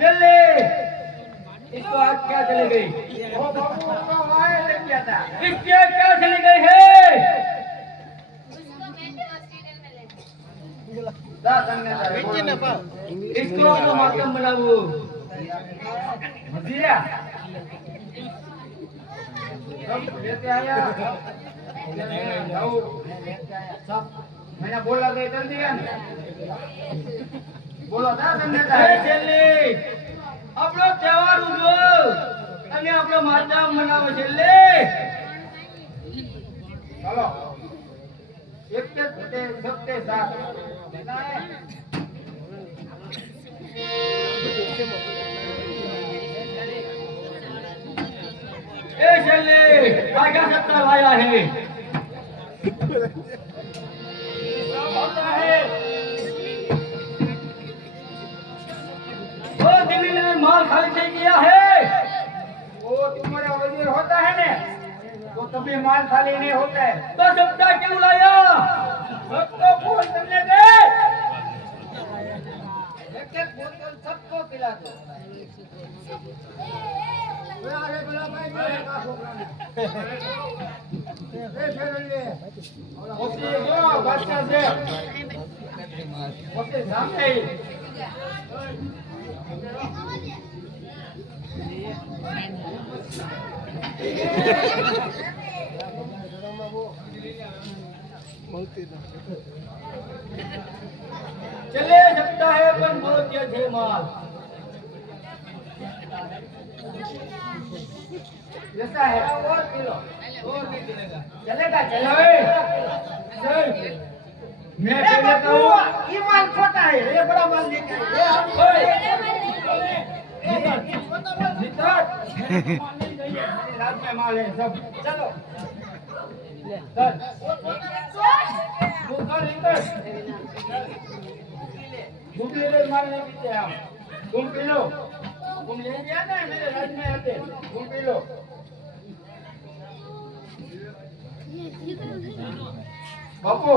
चले इसको आज क्या चली गई? वो बाबू को वाय ले गया था। इसके क्या चली गई है? इसको तो मातम बनाओ। मदिया सब लेते आया। सब मैंने बोला तो इधर दिया। बोला था संगत है चले આપણો તહેવાર ઉજવો અને આપણો માતામ મનાવો છેલ્લે ચાલો એક કે સત્તે સાત ए छेल्ले आज्ञा सत्ता आया है होता है वो दिल्ली ने माल खाली से किया है वो तुम्हारा वजीर होता है ना तो कभी माल खाली नहीं होता है तो सबका क्यों लाया सबको फोन करने दे एक एक बोतल सबको पिला दो अरे बड़ा भाई मेरे का छोकरा ए फिर ले ओके वो बच्चा से ओके सामने चले सकता है पर बहुत अच्छे माल जैसा है और किलो और नहीं चलेगा चलेगा चलो मैं पहले कहूँ ये माल छोटा है ये बड़ा माल लेके आए रात में माल है सब चलो तुम ले माल नहीं पीते हम तुम पी लो तुम ले गया ना मेरे राज में आते तुम पी लो बापू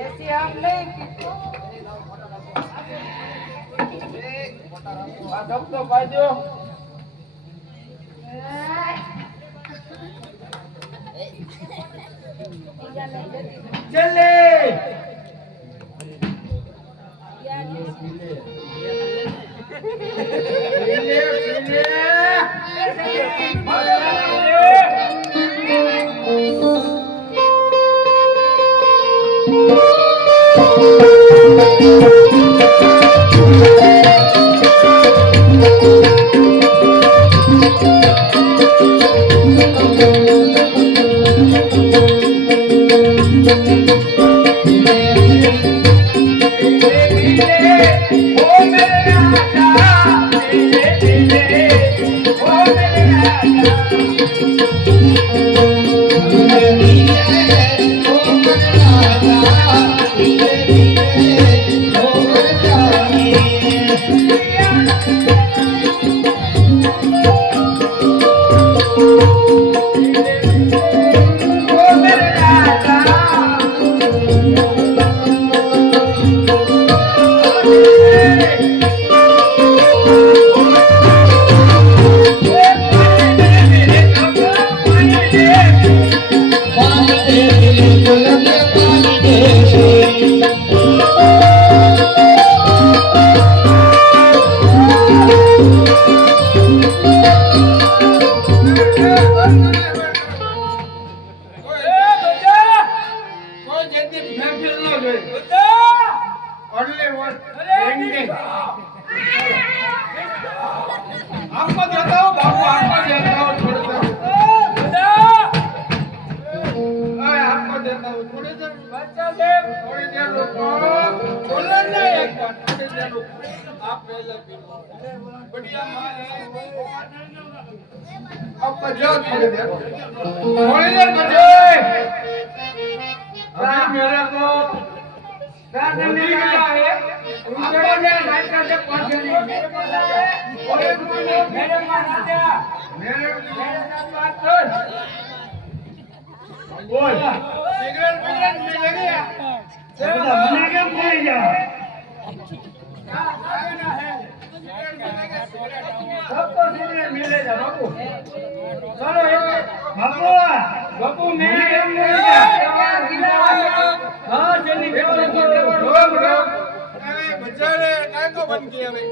ऐसे हम नहीं सब तो भाई दो चले अब बजाओ थोड़ी देर बजे अभी मेरे को क्या करने का है उनके लिए लाइट का से पहुंचे नहीं मेरे पास है मेरे पास आजा मेरे साथ बात कर बोल सिगरेट मिलेगी क्या मना क्या बोल जा છે બાપુ ચલો બાપુ બાપુ મેં એમ નહીં હા જલ્દી ભેગો રોગ રોગ બજારે કાંકો બંધ કી હવે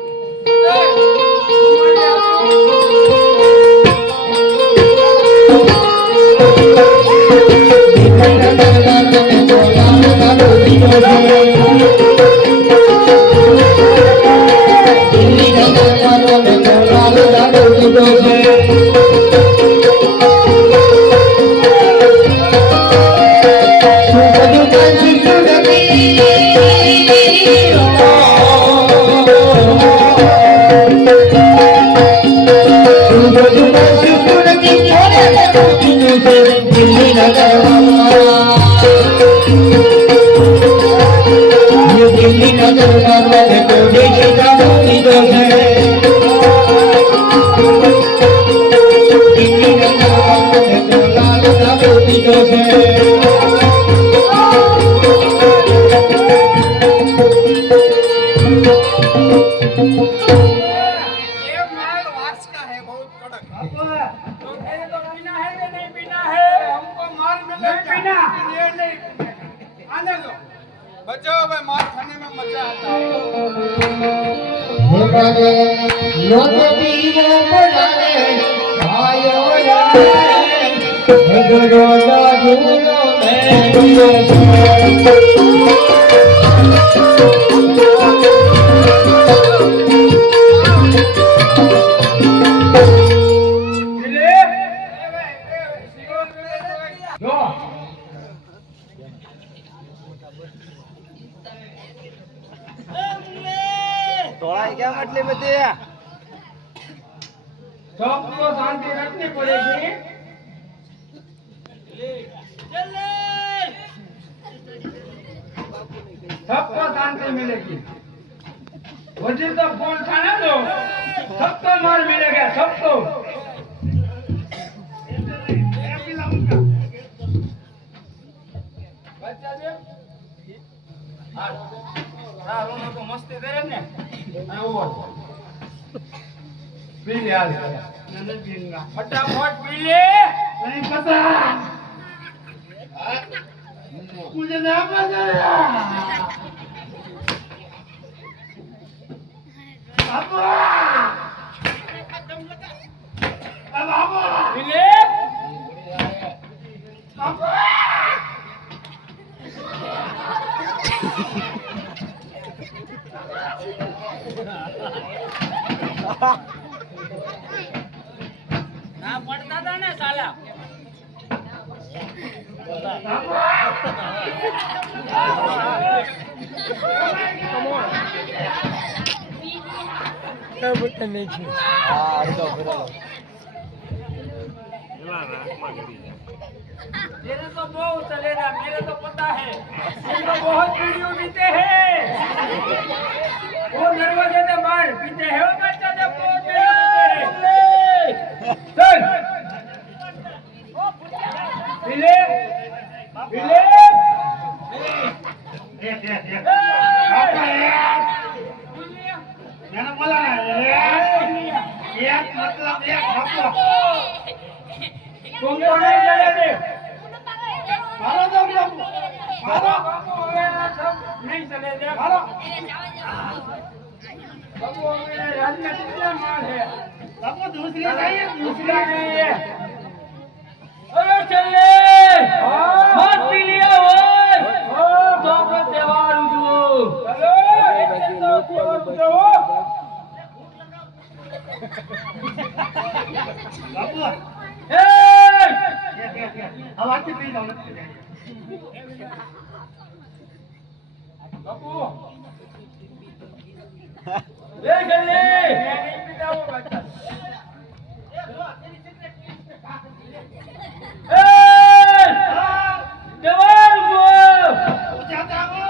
बचाओ भाई मार खाने में मजा आता है लोग पीरो बनाने आयो रे गुरु दादूनो तोड़ा क्या मतलब बते सबको शांति रखनी पड़ेगी सबको शांति मिलेगी मुझे तो फोन था ना दो सबको मार मिलेगा सबको बच्चा जी हाँ रोनो तो मस्ती दे रहे ने वो पी ले आज नहीं पीऊंगा फटाफट पी ले नहीं पता मुझे ना पता बाबा बाबा पी ले बाबा ना पड़ता था ना साला क्या बोलते नहीं छे हां तो फिर चला ना आत्मा करी तेरे तो बहुत चलेगा मेरे तो पता है तुम तो बहुत वीडियो पीते हैं वो दरवाजे से बाहर पीते हैं वो बच्चा जब बहुत वीडियो पीते हैं चल पीले पीले मैंने बोला एक मतलब एक मतलब तुम तो नहीं चले थे मारो तो मारो सब नहीं चले थे मारो बाबू मेरे राज में कितना माल है बाबू दूसरी चाहिए दूसरी नहीं है अरे चले मत पी लिया वो तो अपना त्योहार उठो चलो त्योहार उठो बाबू अब आके पी लो बाबू ले चले नहीं पीता वो बच्चा जवान को जाता वो